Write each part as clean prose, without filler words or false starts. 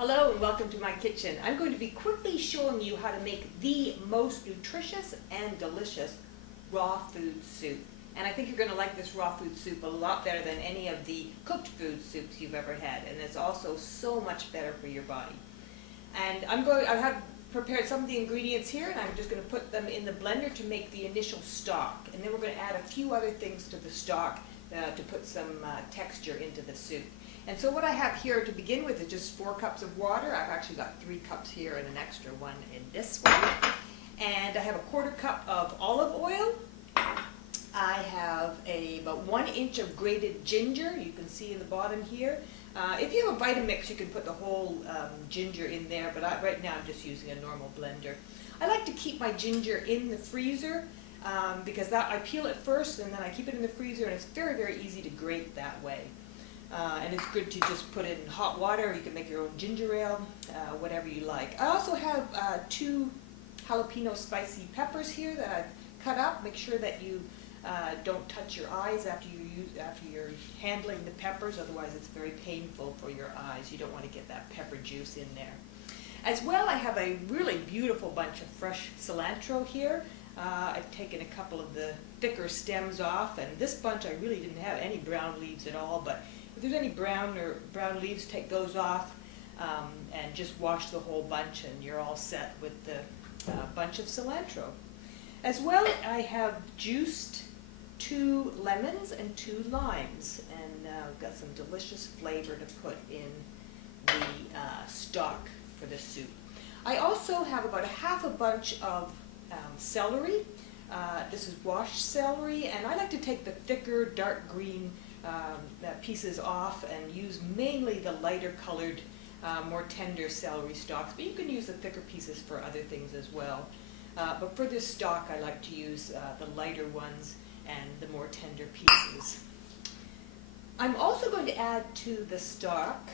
Hello and welcome to my kitchen. I'm going to be quickly showing you how to make the most nutritious and delicious raw food soup. And I think you're going to like this raw food soup a lot better than any of the cooked food soups you've ever had. And it's also so much better for your body. And I have prepared some of the ingredients here, and I'm just going to put them in the blender to make the initial stock. And then we're going to add a few other things to the stock to put some texture into the soup. And so what I have here to begin with is just 4 cups of water. I've actually got 3 cups here and an extra one in this one. And I have a 1/4 cup of olive oil. I have about 1 inch of grated ginger. You can see in the bottom here. If you have a Vitamix, you can put the whole ginger in there, but right now I'm just using a normal blender. I like to keep my ginger in the freezer because I peel it first and then I keep it in the freezer, and it's very, very easy to grate that way. And it's good to just put it in hot water. You can make your own ginger ale, whatever you like. I also have 2 jalapeno spicy peppers here that I've cut up. Make sure that you don't touch your eyes after you're handling the peppers, otherwise it's very painful for your eyes. You don't want to get that pepper juice in there. As well, I have a really beautiful bunch of fresh cilantro here. I've taken a couple of the thicker stems off, and this bunch I really didn't have any brown leaves at all, but if there's any brown leaves, take those off and just wash the whole bunch, and you're all set with the bunch of cilantro. As well, I have juiced 2 lemons and 2 limes, and I've got some delicious flavor to put in the stock for the soup. I also have about 1/2 bunch of celery. This is washed celery, and I like to take the thicker dark green pieces off and use mainly the lighter colored, more tender celery stalks, but you can use the thicker pieces for other things as well. But for this stock, I like to use the lighter ones and the more tender pieces. I'm also going to add to the stock,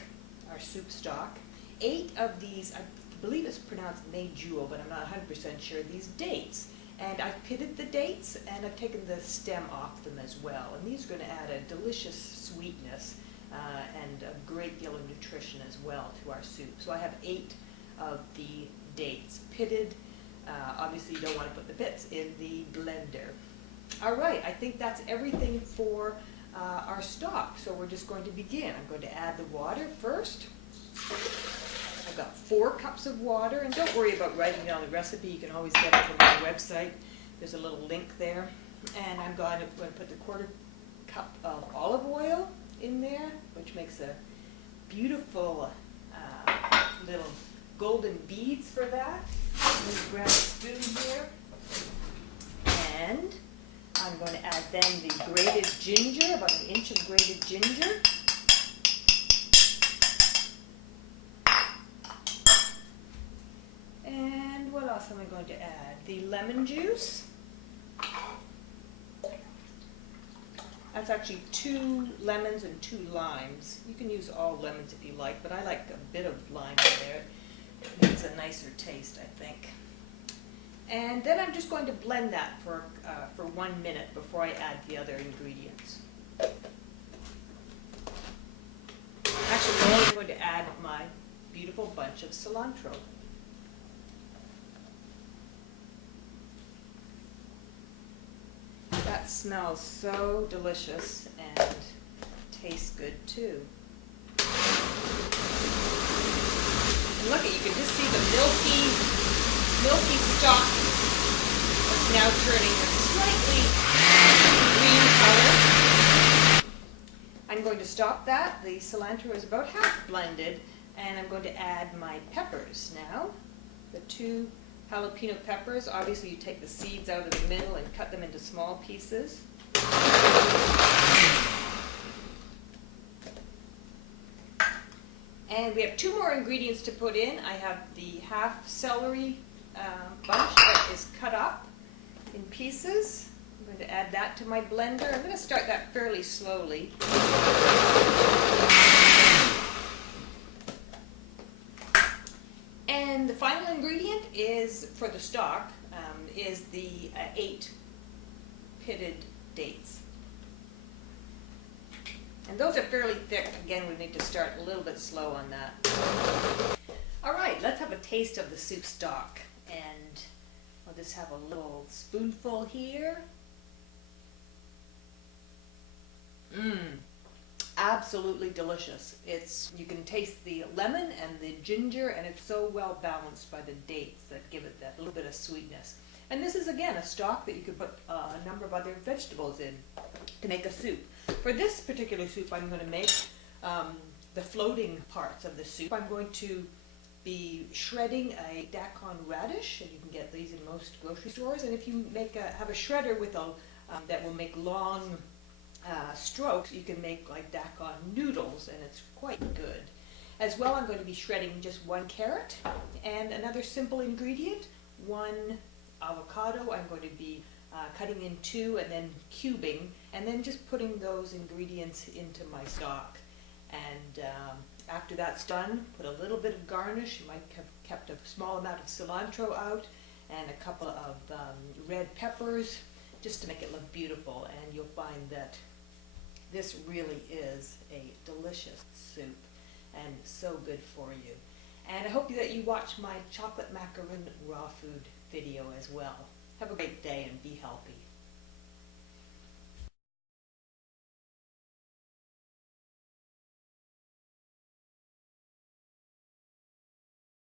our soup stock, 8 of these, I believe it's pronounced medjool, but I'm not 100% sure, these dates. And I've pitted the dates, and I've taken the stem off them as well. And these are going to add a delicious sweetness and a great deal of nutrition as well to our soup. So I have 8 of the dates pitted. Obviously you don't want to put the bits in the blender. All right, I think that's everything for our stock. So we're just going to begin. I'm going to add the water first. I've got 4 cups of water, and don't worry about writing down the recipe. You can always get it from my website. There's a little link there. And I'm going to put the 1/4 cup of olive oil in there, which makes a beautiful little golden beads for that. I'm going to grab a spoon here. And I'm going to add then the grated ginger, about 1 inch of grated ginger. And what else am I going to add? The lemon juice. That's actually 2 lemons and 2 limes. You can use all lemons if you like, but I like a bit of lime in there. It makes a nicer taste, I think. And then I'm just going to blend that for 1 minute before I add the other ingredients. Actually, I'm only going to add my beautiful bunch of cilantro. That smells so delicious and tastes good too. And look, you can just see the milky stock that's now turning a slightly green color. I'm going to stop that. The cilantro is about half blended, and I'm going to add my peppers now. The 2 jalapeno peppers. Obviously you take the seeds out of the middle and cut them into small pieces. And we have 2 more ingredients to put in. I have the half celery bunch that is cut up in pieces. I'm going to add that to my blender. I'm going to start that fairly slowly. And the final ingredient is, for the stock, is the 8 pitted dates. And those are fairly thick. Again, we need to start a little bit slow on that. taste of the soup stock, and I'll just have a little spoonful here. Absolutely delicious. You can taste the lemon and the ginger, and it's so well balanced by the dates that give it that little bit of sweetness. And this is, again, a stock that you could put a number of other vegetables in to make a soup. For this particular soup, I'm going to make the floating parts of the soup. I'm going to be shredding a daikon radish, and you can get these in most grocery stores. And if you have a shredder with that will make long strokes, you can make like daikon noodles, and it's quite good. As well, I'm going to be shredding just 1 carrot, and another simple ingredient, 1 avocado. I'm going to be cutting in 2 and then cubing, and then just putting those ingredients into my stock. And after that's done, put a little bit of garnish. You might have kept a small amount of cilantro out, and a couple of red peppers, just to make it look beautiful. And you'll find that this really is a delicious soup and so good for you. And I hope that you watch my chocolate macaroon raw food video as well. Have a great day and be healthy.